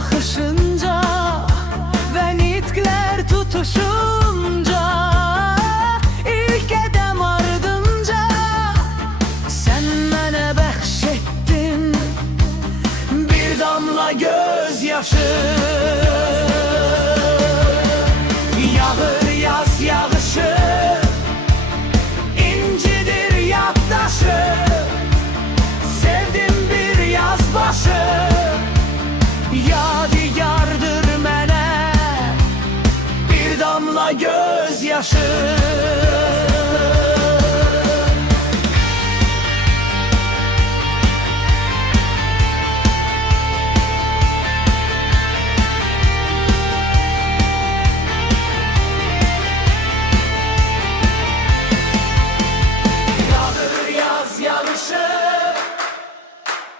akışınca ve nitqler tutuşunca, ilk edem ardınca sen mənə bəxş etdin bir damla gözyaşı. Yağır yaz yağışı, incidir yaddaşı, sevdim bir yaz başı, yadigardır mənə bir damla gözyaşı.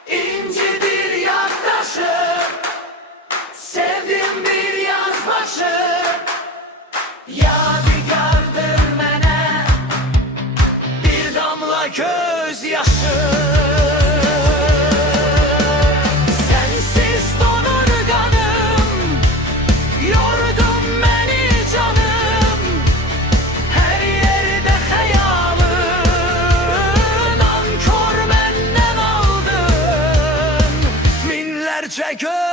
İncidir yaddaşı, sevdim bir yaz başı, yadigardır mənə bir damla gözyaşı. Sensiz donur qanım, yordun məni canım, hər yerdə xəyalın, nankor məndən aldın minlərcə göz.